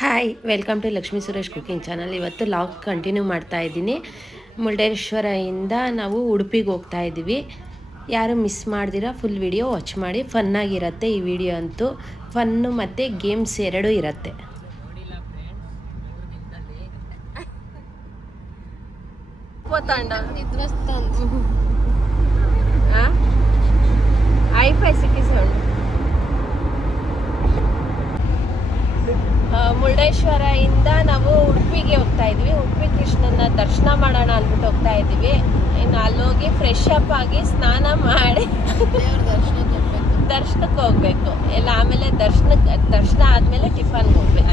Hi, welcome to Lakshmi Suresh cooking channel. ಇವತ್ತು vlog continue ಮಾಡ್ತಾ ಇದ್ದೀನಿ. ಮುರುಡೇಶ್ವರದಿಂದ ನಾವು ಉಡುಪಿಗೆ ಹೋಗ್ತಾ ಇದ್ದೀವಿ. ಯಾರು ಮಿಸ್ ಮಾಡ್ದಿರಾ ಫುಲ್ ವಿಡಿಯೋ ವಾಚ್ ಮಾಡಿ. ಫನ್ನಾಗಿರುತ್ತೆ ಈ ವಿಡಿಯೋ ಅಂತೂ. ಫನ್ನು ಮತ್ತು ಗೇಮ್ಸ್ ಎರಡೂ ಇರುತ್ತೆ. ಮುರುಡೇಶ್ವರದಿಂದ ನಾವು ಉಡುಪಿಗೆ ಹೋಗ್ತಾ ಇದ್ವಿ. ಉಡುಪಿ ಕೃಷ್ಣನ ದರ್ಶನ ಮಾಡೋಣ ಅಂದ್ಬಿಟ್ಟು ಹೋಗ್ತಾ ಇದ್ವಿ. ಇನ್ನು ಅಲ್ಲೋಗಿ ಫ್ರೆಶ್ ಅಪ್ ಆಗಿ ಸ್ನಾನ ಮಾಡಿ ದರ್ಶನಕ್ಕೆ ಹೋಗ್ಬೇಕು ಎಲ್ಲ. ಆಮೇಲೆ ದರ್ಶನ ಆದ್ಮೇಲೆ ಟಿಫನ್ಗೆ ಹೋಗ್ಬೇಕು.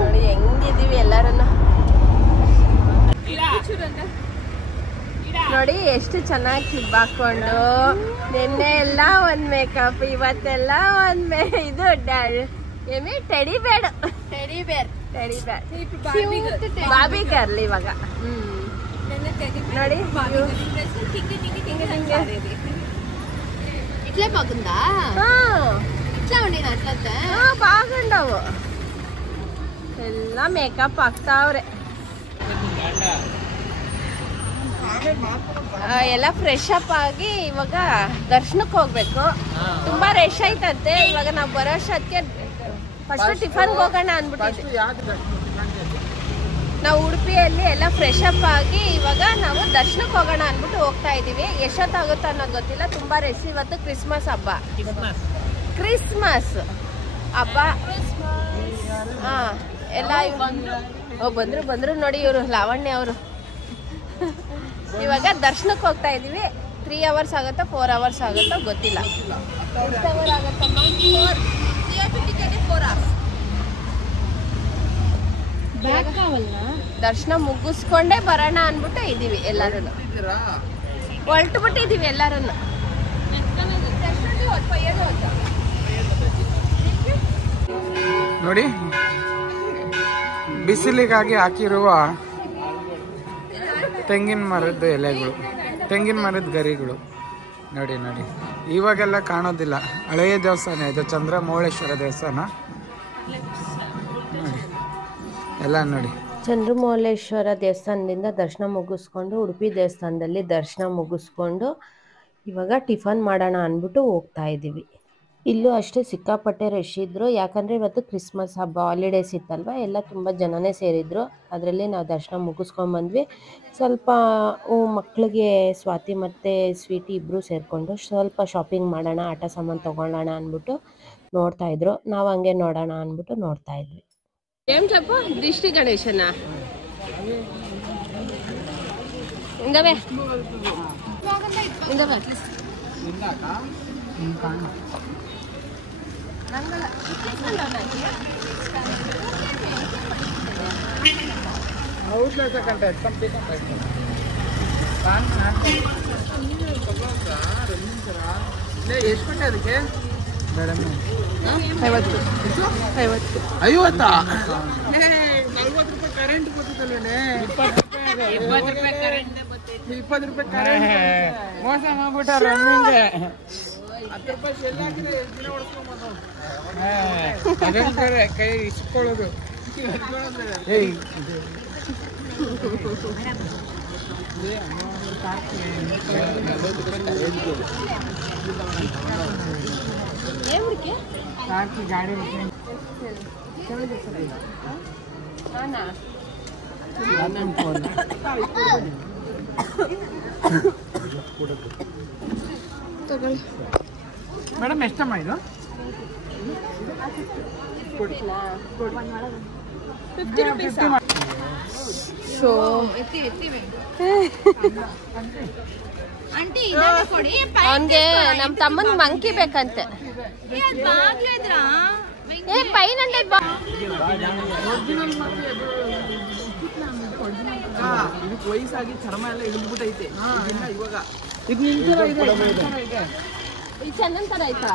ನೋಡಿ ಹೆಂಗಿದೀವಿ ಎಲ್ಲರನ್ನ. ನೋಡಿ ಎಷ್ಟು ಚೆನ್ನಾಗಿ ಕ್ಲಿಪ್ ಹಾಕೊಂಡು. ನಿನ್ನೆ ಎಲ್ಲ ಒಂದ್ ಮೇಕಪ್, ಇವತ್ತೆಲ್ಲ ಒಂದ್ ಇದು ಟೆಡಿ ಬೇಡ ಬಾಬಿ ಗರ್ಲ್ ಇವಾಗ. ನೋಡಿ ఇట్లే బాగుందా? ఇట్లా ఉండి అట్లయితే బాగుండవు. ಎಲ್ಲ ಮೇಕಪ್ ಹಾಕ್ತಾವ್ರೆ. ಎಲ್ಲ ಫ್ರೆಶ್ ಅಪ್ ಆಗಿ ಇವಾಗ ದರ್ಶನಕ್ಕೆ ಹೋಗ್ಬೇಕು. ತುಂಬಾ ರಶ್ ಆಯ್ತಂತೆ. ಇವಾಗ ನಾವು ಬರೋ ಅಷ್ಟೊತ್ತಿಗೆ ಫಸ್ಟ್ ಟಿಫನ್ಗೆ ಹೋಗೋಣ ಅಂದ್ಬಿಟ್ಟಿದ್ವಿ. ನಾವು ಉಡುಪಿಯಲ್ಲಿ ಎಲ್ಲ ಫ್ರೆಶ್ ಅಪ್ ಆಗಿ ಇವಾಗ ನಾವು ದರ್ಶನಕ್ಕೆ ಹೋಗೋಣ ಅಂದ್ಬಿಟ್ಟು ಹೋಗ್ತಾ ಇದೀವಿ. ಎಷ್ಟೊತ್ತಾಗುತ್ತೋ ಅನ್ನೋದು ಗೊತ್ತಿಲ್ಲ. ತುಂಬಾ ರಶ್. ಇವತ್ತು ಕ್ರಿಸ್ಮಸ್ ಹಬ್ಬ. ಕ್ರಿಸ್ಮಸ್ ಹಬ್ಬ. ಹಾ, ಎಲ್ಲ ಬಂದ್ರು ನೋಡಿ ಇವರು ಲಾವಣ್ಯ ಅವರು. ಇವಾಗ ದರ್ಶನಕ್ಕೆ ಹೋಗ್ತಾ ಇದೀವಿ. 3 hours ಆಗುತ್ತೋ 4 hours ಆಗುತ್ತೋ ಗೊತ್ತಿಲ್ಲ. ಎಷ್ಟು ಅವರ್ ಆಗುತ್ತಮ್ಮ? 4 hours. ದರ್ಶನ ಮುಗಿಸ್ಕೊಂಡೇ ಬರೋಣ ಅನ್ಬಿಟ್ಟು ಇದೀವಿ ಎಲ್ಲರೂ. ಹೊರಟು ಬಿಟ್ಟಿದೀವಿ ಎಲ್ಲರೂ. ನೋಡಿ, ಬಿಸಿಲಿಗಾಗಿ ಹಾಕಿರುವ ತೆಂಗಿನ ಮರದ ಎಲೆಗಳು, ತೆಂಗಿನ ಮರದ ಗರಿಗಳು. ನೋಡಿ ನೋಡಿ, ಇವಾಗೆಲ್ಲ ಕಾಣೋದಿಲ್ಲ. ಹಳೆಯ ದೇವಸ್ಥಾನ ಇದು, ಚಂದ್ರಮೌಳೇಶ್ವರ ದೇವಸ್ಥಾನ. ನೋಡಿ ಎಲ್ಲ ನೋಡಿ. ಚಂದ್ರಮೌಳೇಶ್ವರ ದೇವಸ್ಥಾನದಿಂದ ದರ್ಶನ ಮುಗಿಸ್ಕೊಂಡು ಉಡುಪಿ ದೇವಸ್ಥಾನದಲ್ಲಿ ದರ್ಶನ ಮುಗಿಸ್ಕೊಂಡು ಇವಾಗ ಟಿಫನ್ ಮಾಡೋಣ ಅಂದ್ಬಿಟ್ಟು ಹೋಗ್ತಾ ಇದ್ದೀವಿ. ಇಲ್ಲೂ ಅಷ್ಟೇ ಸಿಕ್ಕಾಪಟ್ಟೆ ರಶ್ ಇದ್ರು. ಯಾಕಂದರೆ ಇವತ್ತು ಕ್ರಿಸ್ಮಸ್ ಹಬ್ಬ, ಹಾಲಿಡೇಸ್ ಇತ್ತಲ್ವ, ಎಲ್ಲ ತುಂಬ ಜನನೇ ಸೇರಿದ್ರು. ಅದರಲ್ಲಿ ನಾವು ದರ್ಶನ ಮುಗಿಸ್ಕೊಂಡ್ಬಂದ್ವಿ. ಸ್ವಲ್ಪ ಮಕ್ಕಳಿಗೆ ಸ್ವಾತಿ ಮತ್ತು ಸ್ವೀಟಿ ಇಬ್ಬರು ಸೇರಿಕೊಂಡು ಸ್ವಲ್ಪ ಶಾಪಿಂಗ್ ಮಾಡೋಣ, ಆಟ ಸಾಮಾನು ತೊಗೊಳ್ಳೋಣ ಅಂದ್ಬಿಟ್ಟು ನೋಡ್ತಾಯಿದ್ರು. ನಾವು ಹಂಗೆ ನೋಡೋಣ ಅಂದ್ಬಿಟ್ಟು ನೋಡ್ತಾಯಿದ್ವಿ. ಏನ್ ಚಪ್ಪ ದೃಷ್ಟಿ ಗಣೇಶನ ಇಂದವೆ ಎಷ್ಟು ಅದಕ್ಕೆ? 50. 50? 40 ರೂಪಾಯಿ ಕರೆಂಟ್ ಬರ್ತದಲ್ಲೇ. 20 ರೂಪಾಯಿ ಕರೆಂಟ್ ಮೋಸ ಮಾಡ್ಬಿಟ್ಟಾರ. 10 ರೂಪಾಯಿ ಸೆಲ್ ಹಾಕಿದ್ರೆ ದಿನ ಹೊಡ್ಸ್ಕೊಂಡ್ಬಂದು ಅದೊಂದು ಕೈ ಇಸ್ಕೊಳ್ಳೋದು. ಗಾಡಿ ಮೇಡಮ್ ಎಷ್ಟಮ್ಮ ಇದು? 50 ರೂಪೀಸ್. ಅವನ್ಗೆ ನಮ್ ತಮ್ಮನ್ ಮಂಕಿ ಬೇಕಂತೆ. ಪೈನಂಡೆ ವಯಸ್ಸಾಗಿ ಚರ್ಮ ಎಲ್ಲ ಇಳಿದ್ಬಿಟ್ಟೈತೆ ಇವಾಗ. ಇದು ಚಂದನ್ ತರ ಆಯ್ತಾ?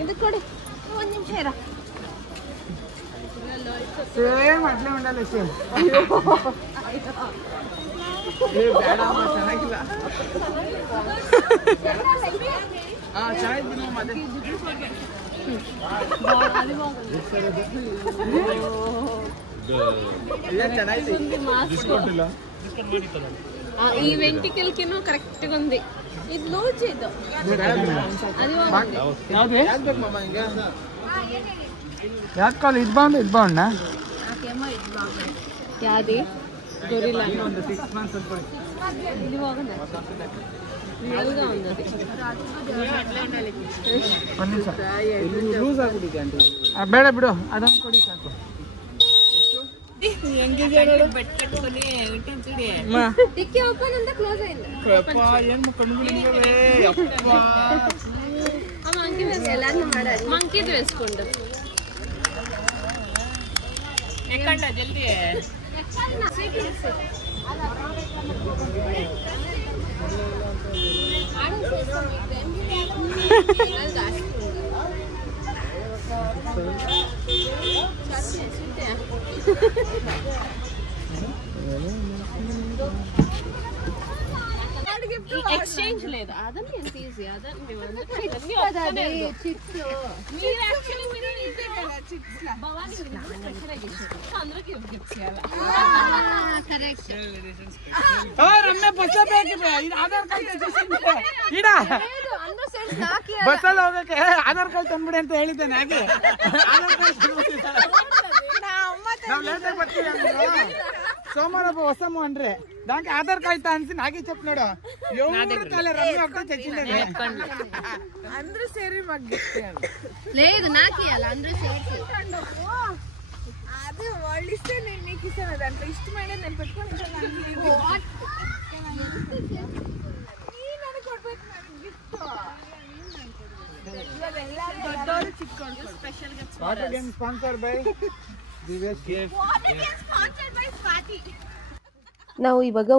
ಇದು ಕೊಡಿ. 1 ನಿಮಿಷ ಇರ. ಸೇಮ್ ಅಟ್ಲೆ ಮಂಡಲ ಸೇಮ್. ಚೆನ್ನಾಗಿಲ್ಲ. ಚೆನ್ನಾಗಿದ್ದೀನಿ ಮತ್ತೆ. ఈ వెంటికల్కిను కరెక్ట్ గా ఉంది. ఇది లూజ్ ఇది. అది ಯಾವ್ದು ಕಾಲ್ ಇದು ಬಾಂಡ್ నాకేమో ఇది బాగుంది. యాది గొరిల్లా ಒಂದು 6 months ಅನ್ಕೊಳ್ಳಿ. ఇది బాగుంది. రియల్ గా ఉంది అది. ಒಂದು ನಿಮಿಷ ಲೂಸ್ ಆಗ್ಬಿಟ್ಟಿದೆ ಅಂತ. ಬೇಡ ಬಿಡು ಅದನ್ನು ಕೊಡಿ ಸಾಕು. ಟಿಕ್ಕಿ ಓಪನ್ ಅಂತ ಕ್ಲೋಸ್ ಅయింది. ಏನು ಕಣ್ಣುಗಳಿವೆ ಮಂಕಿ ಎಲ್ಲಾನು ಮಾಡಾಡಿ ಮಂಕಿದು వేసుకోండి. ఎక్కండి జల్దీ ఎక్కండి సీట్ ఎక్స్చేంజ్ లేదు. అదని ఎంత ఈజీ. అదని ಬಸ್ಸಲ್ಲಿ ಹೋಗಕ್ಕೆ ಆಧಾರ್ ಕಾರ್ಡ್ ತಂದ್ಬಿಡಿ ಅಂತ ಹೇಳಿದ್ದೇನೆ. ಹಾಗೆ ಸೋಮವಾರ ಹೊಸಮು ಅಂದ್ರೆ దానికి ఆధార్ కార్డ్ తాన్సి నాకే చెప్పినాడు. అందరూ సేరి మాకు లేదు నాకు ఇవ్వాలి. అందరూ సేరి అదే వాళ్ళు ఇస్తే నేను నీకు ఇస్తాను. దాంట్లో ఇష్టమైన నేను పెట్టుకొని ಸ್ಪಾನ್ಸರ್ ಬೈ ನಾವು ಇವಾಗ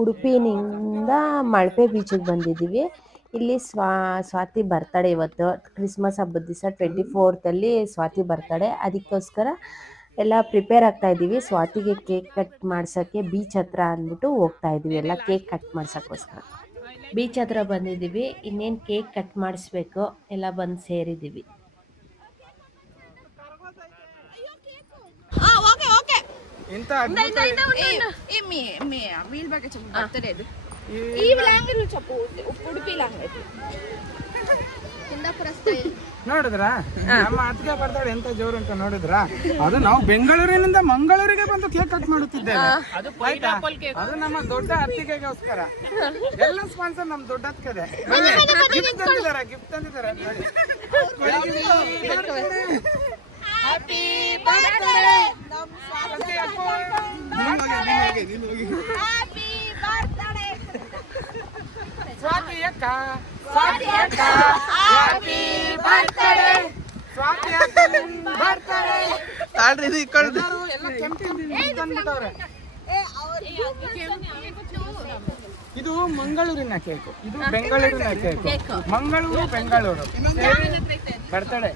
ಉಡುಪಿನಿಂದ ಮಲ್ಪೆ ಬೀಚಿಗೆ ಬಂದಿದ್ದೀವಿ. ಇಲ್ಲಿ ಸ್ವಾತಿ ಬರ್ತಡೇ ಇವತ್ತು. ಕ್ರಿಸ್ಮಸ್ ಹಬ್ಬದ ದಿವಸ 24th ಸ್ವಾತಿ ಬರ್ತಡೇ. ಅದಕ್ಕೋಸ್ಕರ ಎಲ್ಲ ಪ್ರಿಪೇರ್ ಆಗ್ತಾ ಇದ್ದೀವಿ. ಸ್ವಾತಿಗೆ ಕೇಕ್ ಕಟ್ ಮಾಡ್ಸೋಕ್ಕೆ ಬೀಚ್ ಹತ್ರ ಅಂದ್ಬಿಟ್ಟು ಹೋಗ್ತಾ ಇದ್ದೀವಿ. ಎಲ್ಲ ಕೇಕ್ ಕಟ್ ಮಾಡ್ಸೋಕ್ಕೋಸ್ಕರ ಬೀಚ್ ಹತ್ರ ಬಂದಿದ್ದೀವಿ. ಇನ್ನೇನು ಕೇಕ್ ಕಟ್ ಮಾಡಿಸ್ಬೇಕು. ಎಲ್ಲ ಬಂದು ಸೇರಿದ್ದೀವಿ. ఇంత వీల్ బాగా చెప్పు బర్త్డేది ఈ లాంగ్వేజ్ చెప్పు. ಉಡುಪಿ ಲ್ಯಾಂಗ್ವೇಜ್ ಕುಂದಾಪುರ ಸ್ಟೈಲ್ ನೋಡಿದ್ರಾ? ನಮ್ಮ ಅತ್ತಿಗೆ ಬರ್ತಾಳೆ ಎಂತ ಜೋರು ಅಂತ ನೋಡಿದ್ರಾ? ಅದು ನಾವು ಬೆಂಗಳೂರಿನಿಂದ ಮಂಗಳೂರಿಗೆ ಬಂದು ಕೇಕ್ ಕಟ್ ಮಾಡುತ್ತಿದ್ದೇವೆ. ಅದು ನಮ್ಮ ದೊಡ್ಡ ಅತ್ತಿಗೆಗೋಸ್ಕರ. ಎಲ್ಲ ಸ್ಪಾನ್ಸರ್ ನಮ್ಮ ದೊಡ್ಡ ಅತ್ತಿಗೆ. ಗಿಫ್ಟ್ ತಂದಿದ್ದಾರೆ ನೋಡಿ. Happy birthday happy birthday Swati ಅಕ್ಕ ಹ್ಯಾಪಿ ಬರ್ತ್ಡೇ ಸ್ವಾತಿ ಅಕ್ಕ ಬರ್ತ್ಡೇ. ತಾಳ್ರಿ ಇದು ಇಕ್ಕಳ್ದು ಎಲ್ಲ ಕೆಂಪು ತಂದ್ಬಿಟ್ಟವ್ರೆ. ಇದು ಮಂಗಳೂರಿನ ಕೇಕು, ಇದು ಬೆಂಗಳೂರಿನ cake. Mangaluru Bengaluru birthday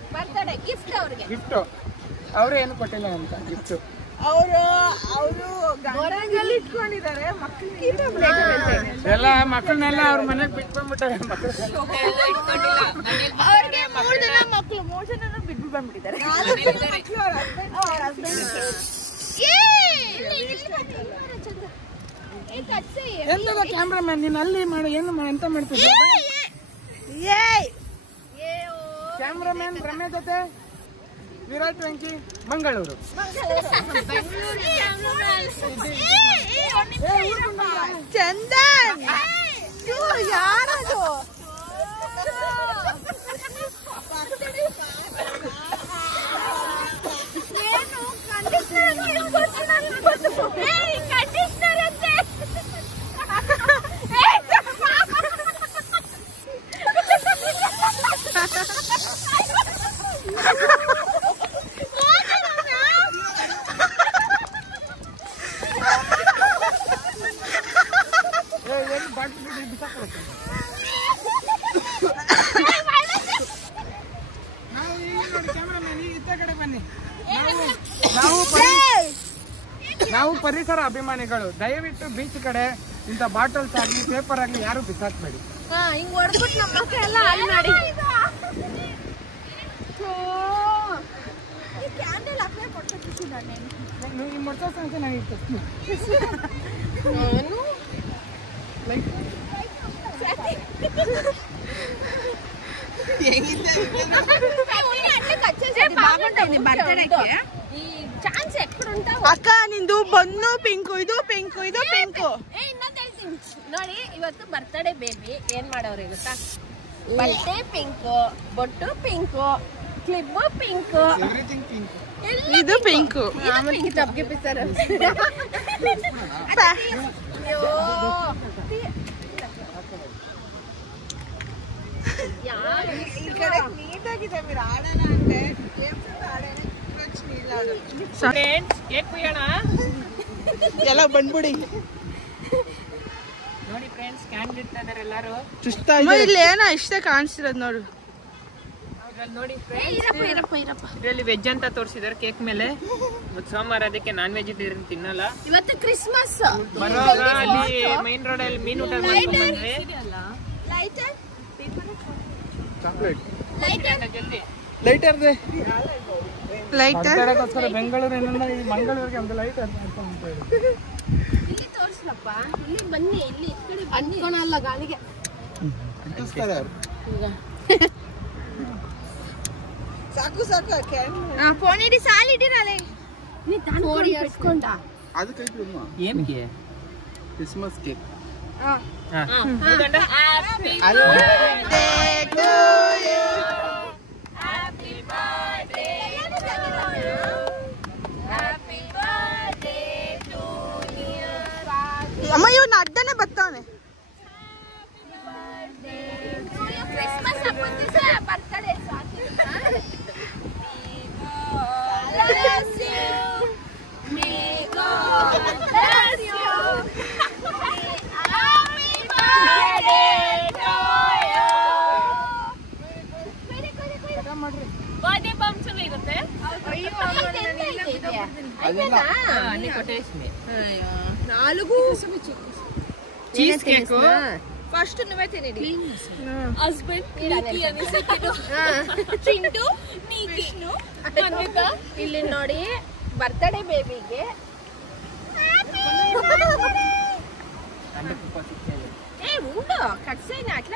gift ಅವ್ರಿಗೆ. ಗಿಫ್ಟ್ ಅವ್ರು ಏನು ಕೊಟ್ಟಿಲ್ಲ ಅಂತ ಗಿಫ್ಟ್. ಅವರು ಇಟ್ಕೊಂಡಿದ್ದಾರೆ. ಎಲ್ಲ ಮಕ್ಕಳನ್ನೆಲ್ಲ ಅವ್ರ ಮನೆಗೆ ಬಿಟ್ಕೊಂಡ್ಬಿಟ್ಟಾರೆ. ಅವ್ರಿಗೆ 3 ಜನ ಮಕ್ಕಳು, 3 ಜನ ಬಿಟ್ಟು ಬಂದ್ಬಿಟ್ಟಿದ್ದಾರೆ. ಎಂತದ ಕ್ಯಾಮ್ರಾಮನ್ ನೀನು ಅಲ್ಲಿ ಮಾಡು, ಏನು ಎಂತ ಮಾಡ್ತಿದ್ದ? ಕ್ಯಾಮ್ರಾಮನ್ ರಮ್ಯ ಜೊತೆ ವಿರಾಟ್ ವೆಂಕಿ ಮಂಗಳೂರು. ಚಂದನ್ ಯಾರದು? ನಾವು ಪರಿಸರ ಅಭಿಮಾನಿಗಳು ದಯವಿಟ್ಟು ಬೀಚ್ ಕಡೆ ಇಂಥ ಬಾಟಲ್ಸ್ ಆಗ್ಲಿ ಪೇಪರ್ ಆಗ್ಲಿ ಯಾರು ಬಿಸಾಕ್ಬೇಡಿ. ಹಿಂಗ್ ಹೊಡೆದ್ಬಿಟ್ಟು ನಮ್ಮ ಮಕ್ಕಳ ಎಲ್ಲ ಹಾಳು ಮಾಡಿ. ನಿಮ್ಮ ಮೊಟ್ಟ ಅಂತ ನನಗೆ ಅಕ್ಕ ನಿಂದು ಬನ್ನು ಪಿಂಕು, ಇದು ಪಿಂಕು, ಇದು ಪಿಂಕು. ಇನ್ನೊಂದು ಹೇಳ್ತೀನಿ ನೋಡಿ, ಇವತ್ತು ಬರ್ತಡೇ ಬೇಬಿ ಏನ್ ಮಾಡವ್ರೆ ಗೊತ್ತಾ? ಬಟ್ಟೆ ಪಿಂಕು, ಬೊಟ್ಟು pink, clip pink, everything pink. ಇದು ಪಿಂಕು. ತಪ್ಪಿಗೆ ಪಿಸರ್. ಎಲ್ಲ ಬಂದ್ಬಿಡಿ. ನೋಡಿ ಫ್ರೆಂಡ್ಸ್, ಕ್ಯಾಂಡಲ್ ಇಡ್ತಾ ಇದಾರೆ ಎಲ್ಲಾರು. ಇಲ್ಲಿ ಏನೋ ಇಷ್ಟ ಕಾಣಿಸ್ತಿರೋದು ನೋಡು. ನೋಡಿ ಇದರಲ್ಲಿ ವೆಜ್ ಅಂತ ತೋರಿಸಿದಾರೆ ಕೇಕ್ ಮೇಲೆ. ಮತ್ತು ಸೋಮವಾರ ಅದಕ್ಕೆ ನಾನ್ ವೆಜಿಟೇರಿಯನ್ ತಿನ್ನಲ್ಲ. ಇವತ್ತು ಕ್ರಿಸ್ಮಸ್. ಬರುವಾಗ ಅಲ್ಲಿ ಮೈನ್ ರೋಡ್ ಅಲ್ಲಿ ಮೀನು ಊಟ ಮಾಡ್ಕೊಂಡ್ ಬಂದ್ವಿ. ಜಲ್ದಿ ಲೈಟರ್ಗೋಸ್ಕರ ಬೆಂಗಳೂರಿನಿಂದ ಈ ಮಂಗಳೂರಿಗೆ ಒಂದು ಲೈಟ್ ಇಲ್ಲಿ ತೋರಿಸ್ಲಪ್ಪ, ಇಲ್ಲಿ ಬನ್ನಿ, ಇಲ್ಲಿ ಈ ಕಡೆ ಅಂಟ್ಕೊಳಲ್ಲ ಗಾಳಿಗೆ. ಸಾಕು ಸಾಕು. ಫೋನ್ ಇಡಿ, ಸಾಲ ಇಟ್ಟಿರಲ್ಲ. ನೀ ಫೋನ್ ಇಟ್ಕೊಂಡ ಏನ್ಗೆ ಕ್ರಿಸ್ಮಸ್ ಕೇಕ್. ಅಮ್ಮ ಇವನು ಅಡ್ಡನೆ ಬರ್ತಾವನೆ. ಕ್ರಿಸ್ಮಸ್ ಹಬ್ಬದ ದಿವಸ ಬರ್ತಡೇ. ಚೀಸ್ ಕೇಕು ಫಸ್ಟ್ ನೀವೇ ತಿನ್ನಿಡಿ. ಇಲ್ಲಿ ನೋಡಿ, ಬರ್ತಡೇ ಬೇಬಿಗೆ ಉಂಡು ಕಟ್ಸೇನ ಅಟ್ಲ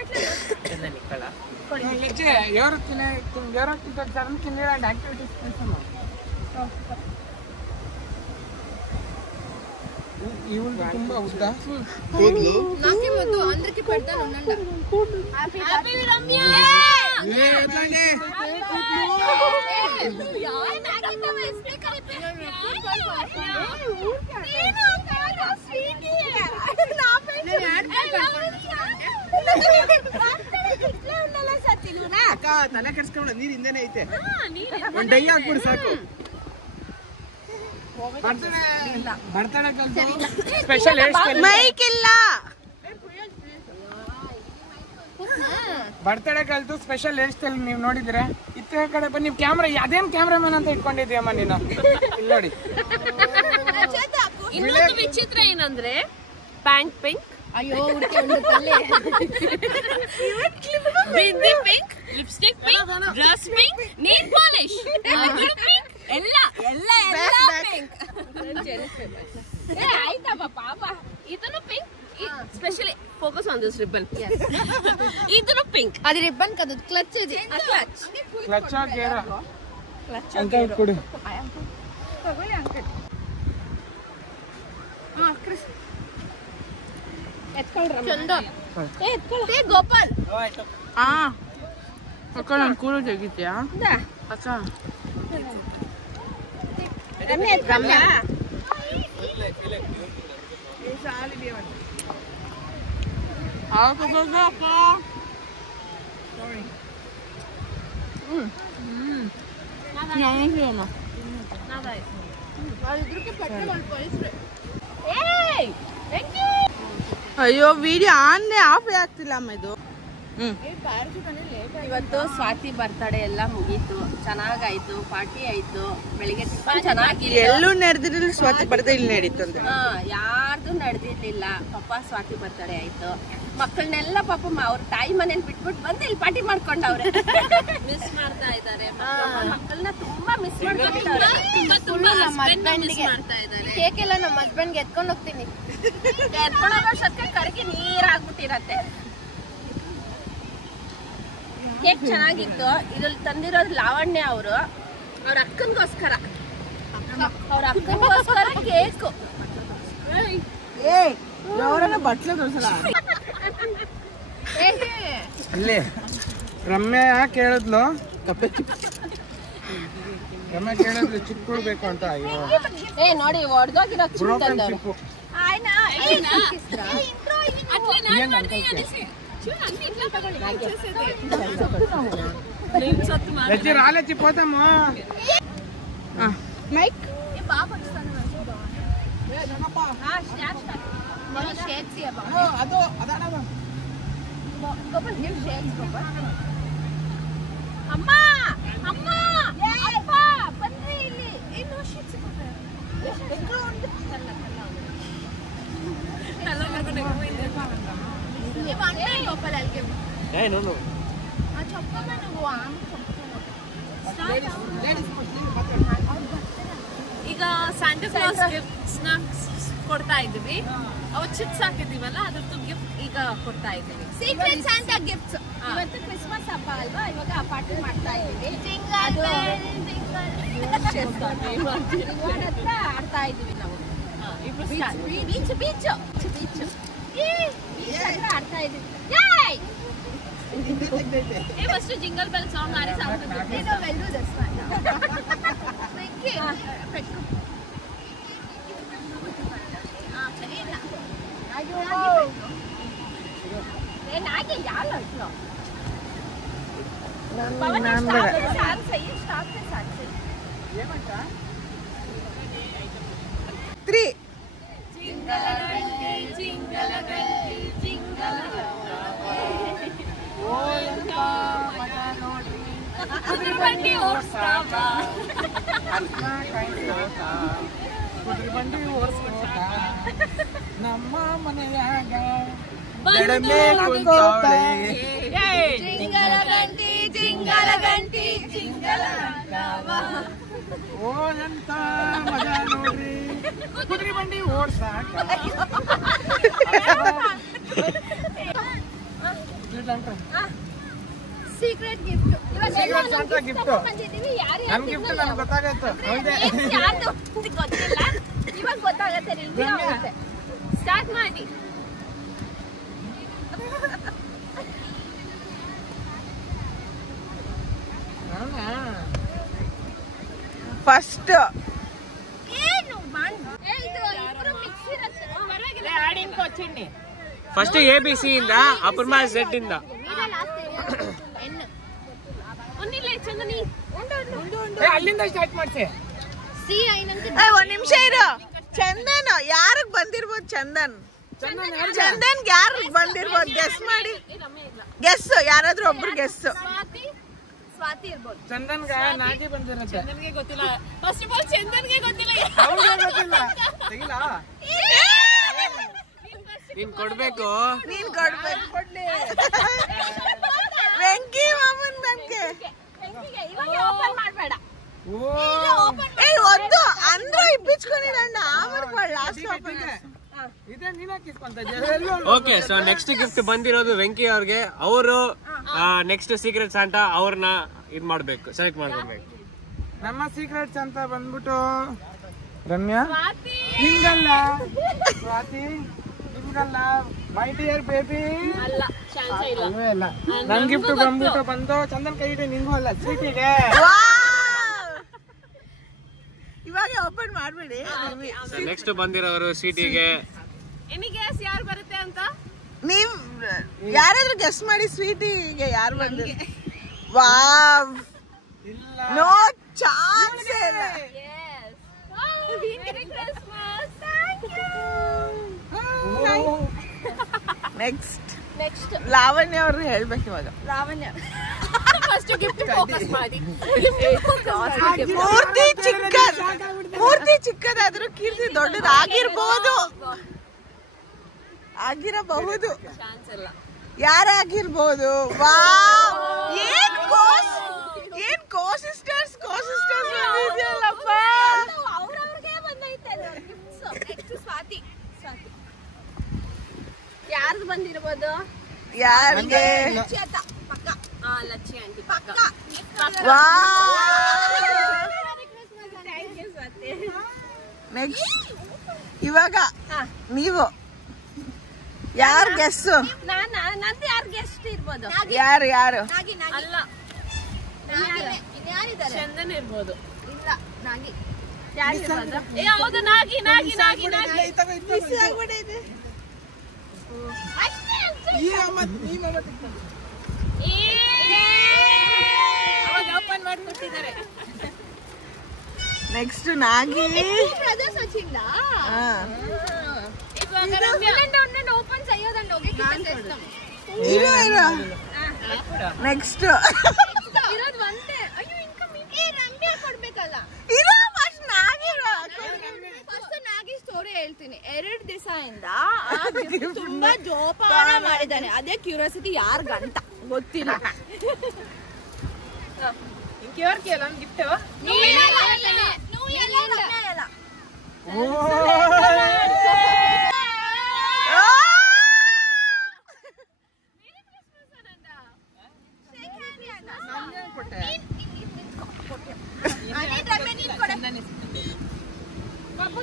ಇವಳು ತುಂಬಾ ಉದ್ದ నాకే వద్దు అందరికి పెడతాను ఉండండి హ్యాపీ రమ్య ఏ బండి యార్ నాకింత స్పీకర్ అయిపోయింది నేను కాదు స్వీటీ నా పేరు ఇట్లా ఉండాల సతిలునా ಅಕ್ಕ ತಲೆ ಕೆಡಿಸ್ಕೊಂಡು ನೀರು ಹಿಂದೆನೇ ಐತೆ ಒಂದು ಡೈ ಹಾಕ್ಬಿಡು ಸಾಕು ಬರ್ತಡೇ ಸ್ಪೆಷಲ್ ಮೈಕ್ ಇಲ್ಲ ಬರ್ತಡೇ ಕಲ್ತು ಸ್ಪೆಷಲ್ ಹೇರ್ ಸ್ಟೈಲ್ ನೀವು ನೋಡಿದ್ರೆ ಇತ್ತ ಕಡೆ ಬನ್ನಿ ಕ್ಯಾಮ್ರಾ ಅದೇನ್ ಕ್ಯಾಮ್ರಾಮನ್ ಅಂತ ಇಟ್ಕೊಂಡಿದ್ಯಮ್ಮ ನೀನು ಇಲ್ಲಿ ನೋಡಿ ಇನ್ನೊಂದು ವಿಚಿತ್ರ ಏನಂದ್ರೆ ಪ್ಯಾಂಟ್ ಪಿಂಕ್ ಅಯ್ಯೋ ಹುಡುಕಿ ಒಂದು ತಲೆ bindi pink lipstick pink dress pink nail polish pink ಎಲ್ಲ ಎಲ್ಲ ಎಲ್ಲ ಪಿಂಕ್ ಆಯ್ತಪ್ಪ ಪಾಪ ಇದನ್ನು pink specially focus on this ribbon ಇದನ್ನು ಪಿಂಕ್ ಅದು ರಿಬ್ಬನ್ ಕದ್ದು ಕ್ಲಚ್ ಇದೆ ಕ್ಲಚ್ ಗೇರ ಅಂತ ಕೊಡು ತಗೊಳ್ಳಿ ಅಂಕಲ್ ಹಾ ಕ್ರಿಸ್ ಎತ್ಕೊಳ್ರಮ್ಮ ಚಂದ ಎತ್ಕೊಳ್ಳ ಗೋಪಾಲ್ ಹಾ ಅಕ್ಕ ನಾನು ಕೂರು ತೆಗಿತ್ಯಾ ಅಕ್ಕ ರಮ್ಯಾ ಅಯ್ಯೋ ವಿಡಿಯೋ ಆನ್ ಆಫ್ ಆಗ್ತಿಲ್ಲ ಅಮ್ಮ ಇದು ಇವತ್ತು ಸ್ವಾತಿ ಬರ್ತಡೇ ಎಲ್ಲ ಮುಗೀತು, ಚೆನ್ನಾಗಾಯ್ತು, ಪಾರ್ಟಿ ಆಯ್ತು, ಬೆಳಿಗ್ಗೆ ಟಿಫನ್ ಚೆನ್ನಾಗಿತ್ತು. ಎಲ್ಲೂ ನಡೆದಿರಲಿಲ್ಲ, ಸ್ವಾತಿ ಬರ್ತಡೇ ಇಲ್ಲಿ ನಡೀತು ಅಂತ. ಯಾರ್ದು ನಡೆದಿರ್ಲಿಲ್ಲ. ಪಾಪ ಸ್ವಾತಿ ಬರ್ತಡೇ ಆಯ್ತು. ಮಕ್ಕಳನ್ನೆಲ್ಲ ಪಾಪ ಅವ್ರ ತಾಯಿ ಮನೇಲಿ ಬಿಟ್ಬಿಟ್ಟು ಬಂದು ಇಲ್ಲಿ ಪಾರ್ಟಿ ಮಾಡ್ಕೊಂಡವ್ರೆ. ಮಿಸ್ ಮಾಡ್ತಾ ಇದ್ದಾರೆ ಮಕ್ಕಳನ್ನ, ತುಂಬಾ ಮಿಸ್ ಮಾಡ್ಕೊಂಡಿದ್ದಾರೆ. ಕೇಕ್ ಎಲ್ಲ ನಮ್ಮ ಹಸ್ಬೆಂಡ್ಗೆ ಎತ್ಕೊಂಡು ಹೋಗ್ತೀನಿ, ಎತ್ಕೊಂಡು ಹೋಗೋಷ್ಟಕ್ಕೆ ಕರಗಿ ನೀರಾಗ್ಬಿಟ್ಟಿರತ್ತೆ. ಕೇಕ್ ಚೆನ್ನಾಗಿತ್ತು. ಇದ್ರಲ್ಲಿ ತಂದಿರೋದು ಲಾವಣ್ಯ ಅವರು, ಅವ್ರ ಅಕ್ಕನಿಗೋಸ್ಕರ ಕೇಕು. ಅಲ್ಲಿ ರಮ್ಯಾ ಕೇಳಿದ್ಲು, ರಮ್ಯಾ ಕೇಳಿದ್ಲು ಚಿಪ್ ಕೊಡ್ಬೇಕು ಅಂತ. ಏ ನೋಡಿ ಹೊಡೆದೋಗಿರೋ ಚಿಪ್ ತಂದವ್ರು. రాలే పోతాము మైక్ అమ్మా అమ్మా అప్పా బన్రి ಇಲ್ಲಿ ಏನು ಶೀಟ್ಸ್ ಎక్కడ ఉంది ಎಲ್ಲ ಮಾಡ್ಕೊಂಡು ನೀವು ಅಂದ್ರೆ లోపల ಅಲ್ಲಿಗೆ ಏ ನೋ ಆ ಚಪ್ಪಮ್ಮ ನೀವು ಈಗ ಸ್ಯಾಂಟಾ ಕ್ಲಾಸ್ ಗಿಫ್ಟ್ಸ್ ನ ಕೊಡ್ತಾ ಇದೀವಿ. ಅವು ಚಿಪ್ಸ್ ಹಾಕಿದೀವಲ್ಲ ಅದ್ರದ್ದು ಗಿಫ್ಟ್ ಈಗ ಕೊಡ್ತಾ ಇದೀವಿ. Secret Santa gifts. ಇವತ್ತು ಕ್ರಿಸ್ಮಸ್ ಹಬ್ಬ ಅಲ್ವಾ, ಇವಾಗ ಪಾರ್ಟಿ ಮಾಡ್ತಾ ಇದೀವಿ. ಆಡ್ತಾ ಇದೀವಿ ನಾವು. ಬೀಚ್ ಬೀಚ್ ಬೀಚ್ ಆಡ್ತಾ ಇದೀವಿ. ಫಸ್ಟ್ ಜಿಂಗಲ್ ಬೆಲ್ ಸಾಂಗ್ ಆಡಿ ಸೌಂಡ್ ಬಂಡಿ ನಮ್ಮ ಮನೆಯಾಗ ಜಿಂಗಲ ಗಂಟಿ ಜಿಂಗಲ ಗಂಟಿ ಜಿಂಗಲ ಓ ಎಂತ ಮಜಾ ನೋಡ್ರಿ ಕುದುರೆ ಬಂಡಿ ಓಡ್ಸಾಕ. ಸೀಕ್ರೆಟ್ ಗಿಫ್ಟ್ ಗಿಫ್ಟ್ ನಮ್ ಗಿಫ್ಟ್ ನಮ್ಗೆ ಗೊತ್ತಾಗತ್ತು. ಗೊತ್ತಿಲ್ಲ, ಇವಾಗ ಗೊತ್ತಾಗತ್ತೆ. ಸ್ಟಾರ್ಟ್ ಮಾಡಿ. ಫಸ್ಟ್ ಏನು ಮಿಕ್ಸಿ ಫಸ್ಟ್ ABC ಇಂದ ಅಪರ್ಮಾ Z ಇಂದ. ಅಲ್ಲಿಂದ ಸ್ಟಾರ್ಟ್ ಮಾಡ್ಸಿ. ಒಂದ್ ನಿಮಿಷ ಇರು. ಚಂದನ್ ಯಾರಿಗ್ ಬಂದಿರ್ಬೋದು? ಚಂದನ್ ಯಾರಿಗ್ ಬಂದಿರ್ಬೋದು? ಗೆಸ್ ಮಾಡಿ. ಗೆಸ್, ಯಾರಾದ್ರೂ ಒಬ್ರು ಗೆಸ್. ಸ್ವಾತಿ ಇರ್ಬೋದು. ಚಂದನ್ಗ ನಾಜಿ ಬಂದಿರುತ್ತೆ. ಚಂದನ್ಗೆ ಗೊತ್ತಿಲ್ಲ. ಫಸ್ಟ್ ಆಫ್ ಆಲ್ ಚಂದನ್ಗೆ ಗೊತ್ತಿಲ್ಲ. ನೀನ್ ಕೊಡ್ಬೇಕು. ವೆಂಕಿ ಮಾಮನ್ ನಮ್ಗೆ ಇವಾಗ ಓಪನ್ ಮಾಡಬೇಡ. ಒದ್ದು ಅಂದ್ರ ಇಪ್ಪಿಸ್ಕೊಂಡಿಲ್ಲ. ಓಕೆ, ಸೊ ನೆಕ್ಸ್ಟ್ ಗಿಫ್ಟ್ ಬಂದಿರೋದು ವೆಂಕಿ ಅವ್ರಿಗೆ. ಅವರು ನೆಕ್ಸ್ಟ್ ಸೀಕ್ರೆಟ್ ಸಾಂಟಾ ಅವ್ರನ್ನ ಇದ್ ಮಾಡ್ಬೇಕು, ಸೆಲೆಕ್ಟ್ ಮಾಡ್ಕೊಬೇಕು. ನಮ್ಮ ಸೀಕ್ರೆಟ್ಸ್ ಅಂತ ಬಂದ್ಬಿಟ್ಟು ರಮ್ಯಾ ಹಿಂಗಲ್ಲ, ಸ್ವಾತಿ ಹಿಂಗಲ್ಲ, ಮೈ ಡಿಯರ್ ಬೇಬಿ ಅಲ್ಲ, ಚಾನ್ಸೇ ಇಲ್ಲ. ಇಲ್ಲ. ನನ್ ಗಿಫ್ಟ್ ಬಂದು ಚಂದನ್ ಕೈ ಇಟ್ಟು ನಿಂಗೂ ಅಲ್ಲ, ಸ್ವೀಟಿಗೆ. ಇವಾಗ ಓಪನ್ ಮಾಡ್ಬೇಡಿ. ನೆಕ್ಸ್ಟ್ ಬಂದಿರೋರು ಸ್ವೀಟಿಗೆ. ಎನಿ ಗೆಸ್ ಯಾರು ಬರುತ್ತೆ ಅಂತ? ನೀವ್ ಯಾರಾದ್ರೂ ಗೆಸ್ ಮಾಡಿ. ಸ್ವೀಟಿಗೆ ಯಾರು ಬಂದಿರಿ? ವಾವ್, ನೋ ಚಾನ್ಸ್ ಇಲ್ಲ. ನೆಕ್ಸ್ಟ್ ನೆಕ್ಸ್ಟ್ ಲಾವಣ್ಯ ಅವ್ರು ಹೇಳ್ಬೇಕು ಇವಾಗ. ಲಾವಣ್ಯ ಫಸ್ಟ್ ಗಿಫ್ಟ್ ಫೋಕಸ್ ಮಾಡಿ. ಮೂರ್ತಿ ಚಿಕ್ಕದಾದ್ರೂ ಕೀರ್ತಿ ದೊಡ್ಡದಾಗಿರ್ಬೋದು, ಆಗಿರಬಹುದು, ಯಾರಾಗಿರ್ಬೋದು. ಏನ್ ಕೋ-ಸಿಸ್ಟರ್ಸ್ ಇದೆಯಲ್ಲಪ್ಪ. ಅವ್ರವ್ರಿಗೆ ಬಂದೈತೆ ನೆಕ್ಸ್ಟ್ ಸ್ವಾತಿ. ಯಾರ್ದು ಬಂದಿರ್ಬೋದು? ಯಾರಿಗೆ? ಪಕ್ಕ ಲಚ್ಚಿ ಆಂಟಿ ಪಕ್ಕ. ನೆಕ್ಸ್ಟ್ ಇವಾಗ ನೀವು ಯಾರು ಗೆಸ್? ನಂದು ಯಾರು ಗೆಸ್ಟ್ ಇರ್ಬೋದು? ಯಾರು ಅಲ್ಲ, ಯಾರಿದ್ದಾರೆ? ಚಂದನ್ ಇರ್ಬೋದು. ಇಲ್ಲ, ನಾಗಿ ಯಾರಿರ್ಬೋದು? ಹೌದು, ನಾಗಿ ನಾಗಿ ನಾಗಿ ನಾಗಿ ಓಪನ್ ಮಾಡ್ಕೊಟ್ಟಿದ್ದಾರೆ. ನೆಕ್ಸ್ಟ್ ನಾಗಿ. ಬ್ರದರ್ಸ್ వచ్చిందా? ఓపెన్ చేయదండి, ఒకే కింద చేస్తాం. నెక్స్ట్ ఈరోజు వంటే. అయ్యో ఇంకా ರಮ್ಯಾ ಕೊಡ್ಬೇಕಲ್ಲ. ಫಸ್ಟ್ ನಾಗಿ ಸ್ಟೋರಿ ಹೇಳ್ತೀನಿ. 2 ದಿವಸದಿಂದ ತುಂಬಾ ಜೋಪಾನ ಮಾಡಿದ್ದಾನೆ. ಅದೇ ಕ್ಯೂರಿಯಾಸಿಟಿ ಯಾರ್ಗಂತ ಗೊತ್ತಿಲ್ಲ. ಗಿಫ್ಟ್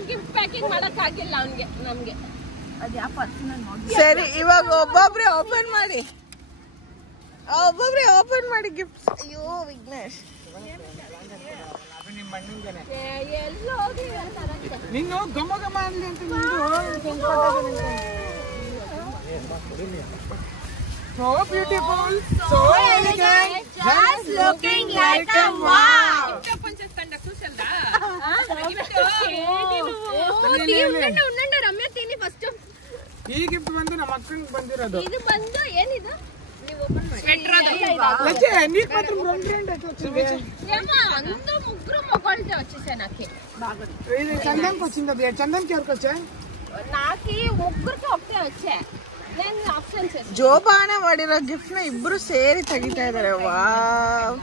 ಗಿಫ್ಟ್ ಪ್ಯಾಕಿಂಗ್ ಮಾಡಕ್ ಆಗಿಲ್ಲ ಅವನ್ಗೆ, ನಮ್ಗೆ. ಸರಿ, ಇವಾಗ ಒಬ್ಬೊಬ್ರೆ ಓಪನ್ ಮಾಡಿ ಗಿಫ್ಟ್. ಅಯ್ಯೋ ವಿಘ್ನೇಶ್, ಎಲ್ಲೋ ಹೋಗಿ ನೀನು ಗಮ ಗಮ ಅನ್ಲಿ ಅಂತ so beautiful, so elegant, just looking like a wow. ఉండండి రమ్య తిని ఫస్ట్. ಈ ಗಿಫ್ಟ್ ಬಂದು ನಮ್ಮ ಅಕ್ಕನಿಗೆ ಬಂದಿರೋದು. ಇದು ಬಂದು ಏನಿದು? ನೀವು ಓಪನ್ ಮಾಡಿ. లచ్చే నీకు మాత్రం 2 వచ్చింది. ఏమా అందరూ ముగ్గురు మొక్కలతో వచ్చేసాయి నాకి. ఇది చందన్కి వచ్చింది. అది చందన్కి ఎవరికి వచ్చా? నాకి ముగ్గురికి ఒకటే వచ్చా. నేను ఆప్షన్ చేస్తాను. ಜೋಪಾನ ಮಾಡಿರೋ ಗಿಫ್ಟ್ ನ ಇಬ್ರು ಸೇರಿ ತೆಗಿತಾ ಇದಾರೆ. ವಾವ್,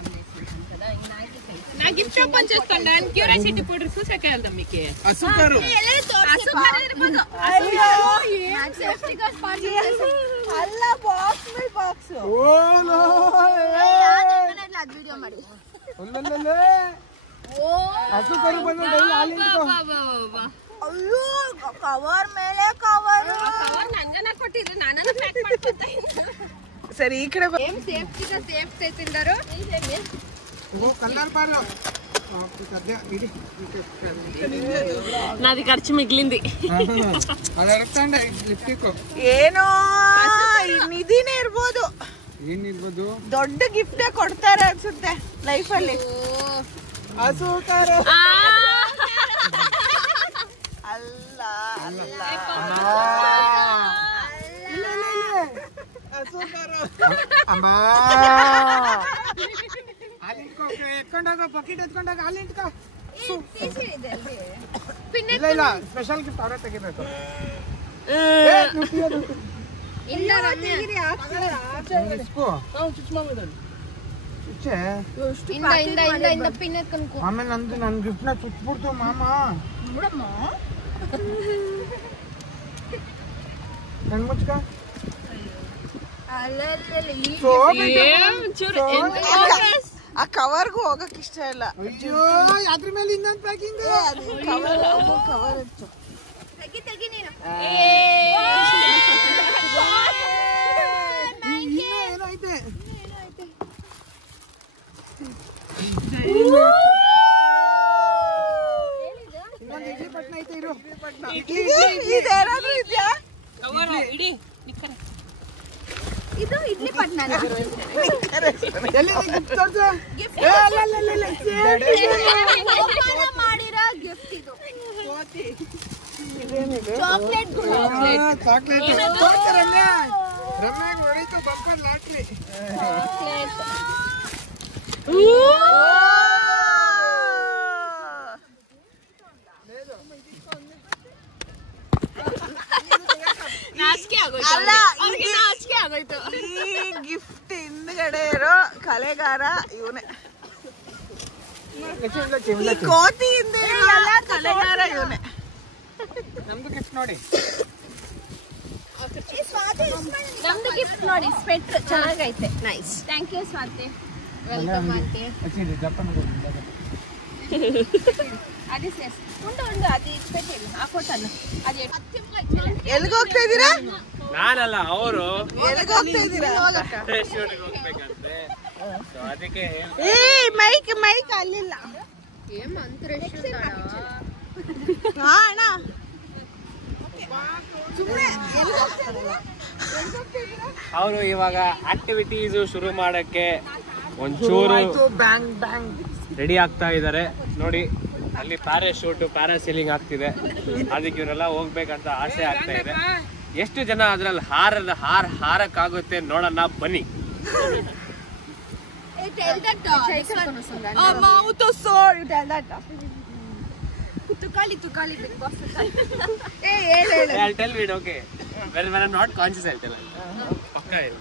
ನಾ ಗಿಫ್ಟ್ ಓಪನ್ చేస్తాను. ಕ್ಯೂರಿಯಾಸಿಟಿ ಪೌಡರ್ ಸೂಸಕ್ಕೆ ಹೇಳ್ದಾ ಮಿಕ್ಕೆ? ಅಸುಕರು ಇರ್ಬೋದು. ಸೇಫ್ಟಿ ಗಾರ್ಡ್ ಪಾರ್ಟಿ ಅಲ್ಲ, ಬಾಕ್ಸ್ ಮೇಲೆ ಬಾಕ್ಸ್. ವಿಡಿಯೋ ಮಾಡಿ. ಅಸುಕರು ಬಂದು ಡೈಲಿ ಹಾಲಿಂದ ಅಯ್ಯೋ, ಕವರ್ ಮೇಲೆ ಕವರ್. ನಂಗನ ಕೊಟ್ಟಿದ್ರು, ನಾನನ್ನ ಪ್ಯಾಕ್ ಮಾಡ್ಕೊತಾ ಇದ್ದೆ. ಸರಿ, ಈ ಕಡೆ ఏం సేఫ్టీగా సేఫ్టీ తింటారు. నాది ఖర్చు మిగిలింది. ಏನೋ ನಿಧಿನೇ ಇರ್ಬೋದು. ಏನಿರ್ಬೋದು? ದೊಡ್ಡ ಗಿಫ್ಟ್ ಕೊಡ್ತಾರೆ ಅನ್ಸುತ್ತೆ ಲೈಫ್ ಅಲ್ಲಿ. ಅಲ್ಲ ಎತ್ಕೊಂಡೋಗ ಬಕೆಟ್ ಎತ್ಕೊಂಡೋಗ ಅಲ್ಲಿ ಇಟ್ಕೋ. ಇಲ್ಲ ಸ್ಪೆಷಲ್ ಗಿಫ್ಟ್ ಅವರೇ ತೆಗಿಬೇಕು. ಇಲ್ಲ ರಮ್ಯ ಇಂದ ಪಿನ್ ಎತ್ಕೊಂಡು ಆಮೇಲೆ ನಂದು ನನ್ ಗಿಫ್ಟ್ ನ ಚುಚ್ಬಿಡ್ತು ಮಾಮ. ನನ್ ಮುಚ್ಕ ಆ ಕವರ್ಗೂ ಹೋಗಕ್ ಇಷ್ಟ ಇಲ್ಲ. ಅಯ್ಯೋ, ಅದ್ರ ಮೇಲೆ ಇನ್ನೊಂದು ಪ್ಯಾಕಿಂಗ್. ಕವರ್ ಹೆಚ್ಚು ತೆಗಿ ನೀನು. ಏನೈತೆ? ಇನ್ನೊಂದು ಇಡ್ಲಿ ಪಟ್ನ ಐತೆ. ಇರು, ಇದೇನಾದ್ರು ಇದ್ಯಾ? ಇಡಿ ಇದು ಇಡ್ಲಿ ಪಟ್ನ ಎಲ್ಲಿ ಗಿಫ್ಟ್ ತೋರ್ಸು. ಮಾಡಿರೋ ಗಿಫ್ಟ್ ಇದು. ಚಾಕ್ಲೇಟ್ ಚಾಕ್ಲೇಟ್ ತೋರ್ಸು ರಮ್ಯಾ. ರಮ್ಯಾಗ್ ಹೊಡೀತು ಬಂಪರ್ ಲಾಟ್ರಿ. ಅಲ್ಲ, ಈ ಗಿಫ್ಟ್ ಹಿಂದ್ಗಡೆ ಇರೋ ಕಲೆಗಾರ ಇವನೇ. ಈ ಕೋತಿ ಹಿಂದೆ ಇರೋಲ್ಲ ಕಲೆಗಾರ ಇವನೇ. ನಮ್ದು ಗಿಫ್ಟ್ ನೋಡಿ. ನಮ್ದು ಗಿಫ್ಟ್ ನೋಡಿ, ಸ್ವೆಟರ್ ಚೆನ್ನಾಗೈತೆ. Nice, thank you Swati. Welcome aunty. అది ఉండు అది పెట్టేది ఆ ఫోటోను అది ಎಲ್ಲಿಗೆ ಹೋಗ್ತಾ ಇದ್ದೀರಾ? ನಾನಲ್ಲ, ಅವರು ಎಲ್ಲಿಗೆ ಹೋಗ್ತಾ ಇದ್ದೀರಾ? ಹೋಗ್ಬೇಕಂತೆ, ಅದಕ್ಕೆ ಏ ಮೈಕ್ ಮೈಕ್ ಅಲ್ಲಿಲ್ಲ. ಹಾ ಅಣ್ಣ, ಅವರು ಇವಾಗ ಆಕ್ಟಿವಿಟೀಸ್ ಶುರು ಮಾಡಕ್ಕೆ ಒಂಚೂರು ರೆಡಿ ಆಗ್ತಾ ಇದ್ದಾರೆ ನೋಡಿ. ಅಲ್ಲಿ ಪ್ಯಾರಾಶೂಟ್ ಪ್ಯಾರಾಸೀಲಿಂಗ್ ಆಗ್ತಿದೆ, ಅದಕ್ಕೆ ಇವರೆಲ್ಲ ಹೋಗ್ಬೇಕಂತ ಆಸೆ ಆಗ್ತಾ ಇದೆ. ಎಷ್ಟು ಜನ ಅದ್ರಲ್ಲಿ ಹಾರಕ್ಕಾಗುತ್ತೆ ನೋಡೋಣ ಬನ್ನಿ. I'll tell it, okay. When I'm not conscious, I'll tell it. ಪಕ್ಕ ಇಲ್ಲ.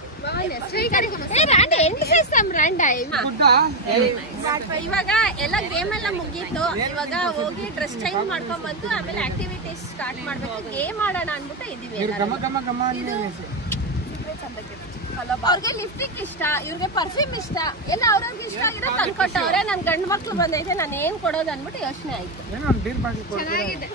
ಇವಾಗ ಎಲ್ಲ ಗೇಮ್ ಎಲ್ಲ ಮುಗೀತು. ಇವಾಗ ಹೋಗಿ ಡ್ರೆಸ್ ಚೇಂಜ್ ಮಾಡ್ಕೊಂಡ್ ಬಂದು ಆಮೇಲೆ ಆಕ್ಟಿವಿಟೀಸ್ ಸ್ಟಾರ್ಟ್ ಮಾಡ್ಬೇಕು. ಗೇಮ್ ಆಡೋಣ ಅನ್ಬಿಟ್ಟು ಇದೀವಿ. ಅವ್ರಿಗೆ ಲಿಪ್ಸ್ಟಿಕ್ ಇಷ್ಟ, ಇವ್ರಿಗೆ ಪರ್ಫ್ಯೂಮ್ ಇಷ್ಟ, ಎಲ್ಲ ಅವ್ರವ್ರಿಗೆ ಇಷ್ಟ ಆಗಿರೋ ತಂದ್ಕೊಟ್ಟವ್ರೆ. ನನ್ ಗಂಡು ಮಕ್ಳು ಬಂದೈತೆ, ನಾನು ಏನ್ ಕೊಡೋದು ಅನ್ಬಿಟ್ಟು ಯೋಚನೆ ಆಯ್ತು. ಚೆನ್ನಾಗಿದೆ.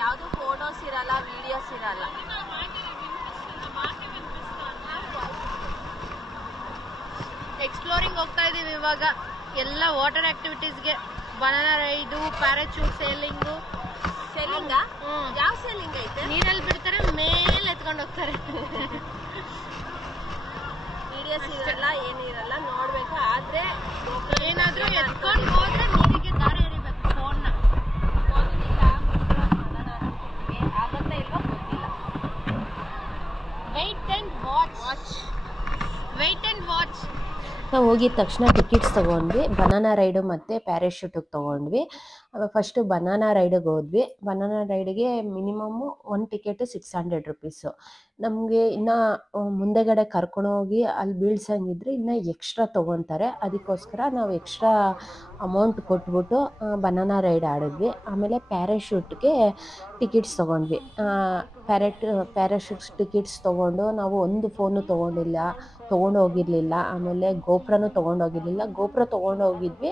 ಯಾವ್ದು ಫೋಟೋಸ್ ಇರಲ್ಲ, ವಿಡಿಯೋಸ್ ಇರಲ್ಲ. ಎಕ್ಸ್ಪ್ಲೋರಿಂಗ್ ಹೋಗ್ತಾ ಇದೀವಿ ಇವಾಗ. ಎಲ್ಲ water ಆಕ್ಟಿವಿಟೀಸ್ಗೆ, banana raid, parachute selling. ಸೇಲಿಂಗ ಯಾವ ಸೇಲಿಂಗ್ ಐತೆ? ನೀರಲ್ಲಿ ಬಿಡ್ತಾರೆ, ಮೇಲೆ ಎತ್ಕೊಂಡು ಹೋಗ್ತಾರೆ. ವಿಡಿಯೋಸ್ ಇರಲ್ಲ, ಏನಿರಲ್ಲ, ನೋಡ್ಬೇಕು. ಆದ್ರೆ ಏನಾದ್ರೂ ಎತ್ಕೊಂಡು ಹೋದ್ರೆ ನೀರಿಗೆ ದಾರಿ ಎರಿಬೇಕು. ಫೋನ್ನ ಆಗತ್ತೆ ಇಲ್ವಾ ಗೊತ್ತಿಲ್ಲ. Wait and watch. ನಾವು ಹೋಗಿದ ತಕ್ಷಣ ಟಿಕೆಟ್ಸ್ ತೊಗೊಂಡ್ವಿ. ಬನಾನಾ ರೈಡು ಮತ್ತು ಪ್ಯಾರಾಶೂಟಿಗೆ ತೊಗೊಂಡ್ವಿ. ಫಸ್ಟು ಬನಾನಾ ರೈಡಿಗೆ ಹೋದ್ವಿ. ಬನಾನಾ ರೈಡಿಗೆ ಮಿನಿಮಮ್ಮು 1 ಟಿಕೆಟು 600 ರುಪೀಸು. ನಮಗೆ ಇನ್ನು ಮುಂದೆಗಡೆ ಕರ್ಕೊಂಡೋಗಿ ಅಲ್ಲಿ ಬೀಳ್ಸಂಗಿದ್ರೆ ಇನ್ನು ಎಕ್ಸ್ಟ್ರಾ ತೊಗೊತಾರೆ. ಅದಕ್ಕೋಸ್ಕರ ನಾವು ಎಕ್ಸ್ಟ್ರಾ ಅಮೌಂಟ್ ಕೊಟ್ಬಿಟ್ಟು ಬನಾನಾ ರೈಡ್ ಆಡಿದ್ವಿ. ಆಮೇಲೆ ಪ್ಯಾರಾಶೂಟ್ಗೆ ಟಿಕೆಟ್ಸ್ ತೊಗೊಂಡ್ವಿ. ಪ್ಯಾರಾಶೂಟ್ ಟಿಕೆಟ್ಸ್ ತೊಗೊಂಡು ನಾವು ಒಂದು ಫೋನು ತೊಗೊಂಡೋಗಿರಲಿಲ್ಲ. ಆಮೇಲೆ ಗೋಪ್ರನೂ ತೊಗೊಂಡೋಗಿರಲಿಲ್ಲ. ಗೋಪ್ರ ತೊಗೊಂಡೋಗಿದ್ವಿ.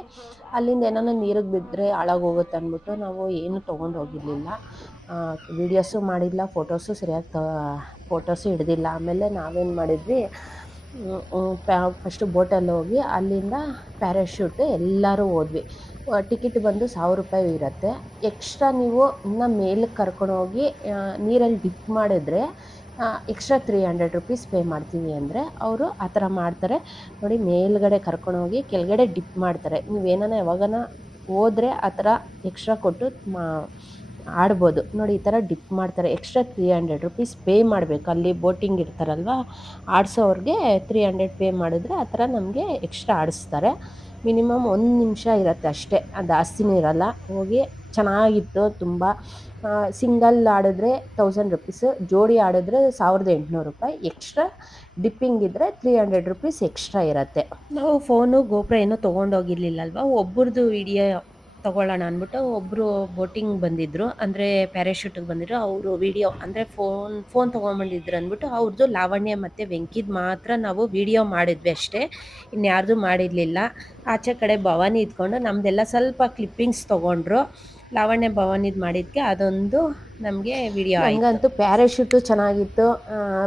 ಅಲ್ಲಿಂದ ಏನಾನ ನೀರಿಗೆ ಬಿದ್ದರೆ ಹಾಳಾಗೋಗುತ್ತೆ ಅಂದ್ಬಿಟ್ಟು ನಾವು ಏನು ತೊಗೊಂಡೋಗಿರಲಿಲ್ಲ. ವೀಡಿಯೋಸು ಮಾಡಿಲ್ಲ, ಫೋಟೋಸು ಸರಿಯಾಗಿ ಫೋಟೋಸು ಹಿಡ್ದಿಲ್ಲ. ಆಮೇಲೆ ನಾವೇನು ಮಾಡಿದ್ವಿ, ಫಸ್ಟು ಬೋಟಲ್ಲಿ ಹೋಗಿ ಅಲ್ಲಿಂದ ಪ್ಯಾರಾಶೂಟ್ ಎಲ್ಲರೂ ಹೋದ್ವಿ. ಟಿಕೆಟ್ ಬಂದು 1000 ರೂಪಾಯಿ ಇರುತ್ತೆ. ಎಕ್ಸ್ಟ್ರಾ ನೀವು ಇನ್ನು ಮೇಲಕ್ಕೆ ಕರ್ಕೊಂಡೋಗಿ ನೀರಲ್ಲಿ ಡಿಪ್ ಮಾಡಿದ್ರೆ ಎಕ್ಸ್ಟ್ರಾ 300 ರುಪೀಸ್ ಪೇ ಮಾಡ್ತೀವಿ ಅಂದರೆ ಅವರು ಆ ಥರ ಮಾಡ್ತಾರೆ ನೋಡಿ. ಮೇಲ್ಗಡೆ ಕರ್ಕೊಂಡೋಗಿ ಕೆಳಗಡೆ ಡಿಪ್ ಮಾಡ್ತಾರೆ. ನೀವೇನ ಯಾವಾಗನ ಹೋದರೆ ಆ ಥರ ಎಕ್ಸ್ಟ್ರಾ ಕೊಟ್ಟು ಆಡ್ಬೋದು ನೋಡಿ. ಈ ಥರ ಡಿಪ್ ಮಾಡ್ತಾರೆ. ಎಕ್ಸ್ಟ್ರಾ 300 ರುಪೀಸ್ ಪೇ ಮಾಡಬೇಕು. ಅಲ್ಲಿ ಬೋಟಿಂಗ್ ಇರ್ತಾರಲ್ವ, ಆಡಿಸೋವ್ರಿಗೆ 300 ಪೇ ಮಾಡಿದ್ರೆ ಆ ಥರ ನಮಗೆ ಎಕ್ಸ್ಟ್ರಾ ಆಡಿಸ್ತಾರೆ. ಮಿನಿಮಮ್ 1 ನಿಮಿಷ ಇರುತ್ತೆ ಅಷ್ಟೇ, ಜಾಸ್ತಿನೂ ಇರಲ್ಲ. ಹೋಗಿ ಚೆನ್ನಾಗಿತ್ತು ತುಂಬ. ಸಿಂಗಲ್ ಆಡಿದ್ರೆ 1000 ರುಪೀಸು, ಜೋಡಿ ಆಡಿದ್ರೆ 1800 ರೂಪಾಯಿ. ಎಕ್ಸ್ಟ್ರಾ ಡಿಪ್ಪಿಂಗ್ ಇದ್ದರೆ 300 ರುಪೀಸ್ ಎಕ್ಸ್ಟ್ರಾ ಇರುತ್ತೆ. ನಾವು ಫೋನು ಗೋಪ್ರ ಏನೋ ತೊಗೊಂಡೋಗಿರ್ಲಿಲ್ಲಲ್ವ, ಒಬ್ಬರದು ವಿಡಿಯೋ ತೊಗೊಳ್ಳೋಣ ಅಂದ್ಬಿಟ್ಟು ಒಬ್ಬರು ಬೋಟಿಂಗ್ ಬಂದಿದ್ದರು, ಅಂದರೆ ಪ್ಯಾರಾಶೂಟಿಗೆ ಬಂದಿದ್ರು. ಅವರು ವಿಡಿಯೋ ಅಂದರೆ ಫೋನ್ ತೊಗೊಂಬಂದಿದ್ರು ಅಂದ್ಬಿಟ್ಟು ಅವ್ರದ್ದು ಲಾವಣ್ಯ ಮತ್ತು ವೆಂಕಿದ್ ಮಾತ್ರ ನಾವು ವಿಡಿಯೋ ಮಾಡಿದ್ವಿ ಅಷ್ಟೇ, ಇನ್ಯಾರ್ದು ಮಾಡಿರಲಿಲ್ಲ. ಆಚೆ ಕಡೆ ಭವಾನಿ ಇದ್ಕೊಂಡು ನಮ್ಮದೆಲ್ಲ ಸ್ವಲ್ಪ ಕ್ಲಿಪ್ಪಿಂಗ್ಸ್ ತೊಗೊಂಡ್ರು. ಲಾವಣ್ಯ ಭವಾನಿದು ಮಾಡಿದ್ದಕ್ಕೆ ಅದೊಂದು ನಮಗೆ ವಿಡಿಯೋ. ಹಂಗಂತೂ ಪ್ಯಾರಾಶೂಟು ಚೆನ್ನಾಗಿತ್ತು,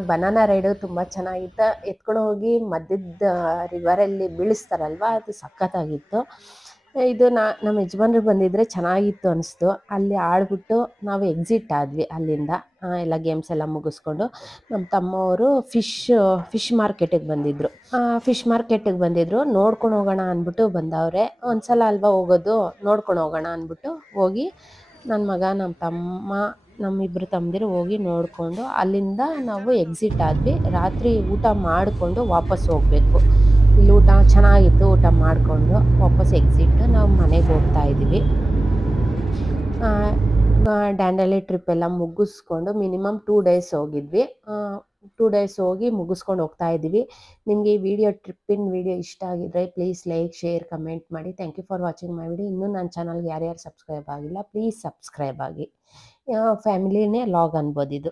ಬನಾನಾ ರೈಡು ತುಂಬ ಚೆನ್ನಾಗಿತ್ತು. ಎತ್ಕೊಂಡು ಹೋಗಿ ಮಧ್ಯದ ರಿವರಲ್ಲಿ ಬೀಳಿಸ್ತಾರಲ್ವ, ಅದು ಸಖತ್ತಾಗಿತ್ತು. ಇದು ನಮ್ಮ ಯಜಮಾನ್ರು ಬಂದಿದ್ರೆ ಚೆನ್ನಾಗಿತ್ತು ಅನಿಸ್ತು. ಅಲ್ಲಿ ಆಡ್ಬಿಟ್ಟು ನಾವು ಎಕ್ಸಿಟ್ ಆದ್ವಿ ಅಲ್ಲಿಂದ. ಎಲ್ಲ ಗೇಮ್ಸ್ ಎಲ್ಲ ಮುಗಿಸ್ಕೊಂಡು ನಮ್ಮ ತಮ್ಮವರು ಫಿಶ್ ಮಾರ್ಕೆಟಿಗೆ ಬಂದಿದ್ರು. ನೋಡ್ಕೊಂಡು ಹೋಗೋಣ ಅಂದ್ಬಿಟ್ಟು ಬಂದವ್ರೆ. ಒಂದ್ಸಲ ಅಲ್ವಾ ಹೋಗೋದು, ನೋಡ್ಕೊಂಡು ಹೋಗೋಣ ಅಂದ್ಬಿಟ್ಟು ಹೋಗಿ ನನ್ನ ಮಗ, ನಮ್ಮ ತಮ್ಮ, ನಮ್ಮಿಬ್ಬರು ತಮ್ಮದಿರು ಹೋಗಿ ನೋಡಿಕೊಂಡು ಅಲ್ಲಿಂದ ನಾವು ಎಕ್ಸಿಟ್ ಆದ್ವಿ. ರಾತ್ರಿ ಊಟ ಮಾಡಿಕೊಂಡು ವಾಪಸ್ ಹೋಗಬೇಕು. ಇಲ್ಲಿ ಊಟ ಚೆನ್ನಾಗಿತ್ತು, ಊಟ ಮಾಡಿಕೊಂಡು ವಾಪಸ್ ಎಕ್ಸಿಟ್ ನಾವು ಮನೆಗೆ ಹೋಗ್ತಾ ಇದ್ದೀವಿ. ಡ್ಯಾಂಡಲಿ ಟ್ರಿಪ್ ಎಲ್ಲ ಮುಗಿಸ್ಕೊಂಡು ಮಿನಿಮಮ್ 2 days ಹೋಗಿದ್ವಿ. 2 days ಹೋಗಿ ಮುಗಿಸ್ಕೊಂಡು ಹೋಗ್ತಾ ಇದ್ದೀವಿ. ನಿಮಗೆ ಈ ಟ್ರಿಪ್ಪಿನ ವಿಡಿಯೋ ಇಷ್ಟ ಆಗಿದ್ರೆ ಪ್ಲೀಸ್ ಲೈಕ್, ಶೇರ್, ಕಮೆಂಟ್ ಮಾಡಿ. Thank you for watching my video. ಇನ್ನೂ ನನ್ನ ಚಾನಲ್ಗೆ ಯಾರ್ಯಾರು ಸಬ್ಸ್ಕ್ರೈಬ್ ಆಗಿಲ್ಲ ಪ್ಲೀಸ್ ಸಬ್ಸ್ಕ್ರೈಬ್ ಆಗಿ. ಫ್ಯಾಮಿಲಿನೇ ಲಾಗ್ ಅನ್ಬೋದು ಇದು.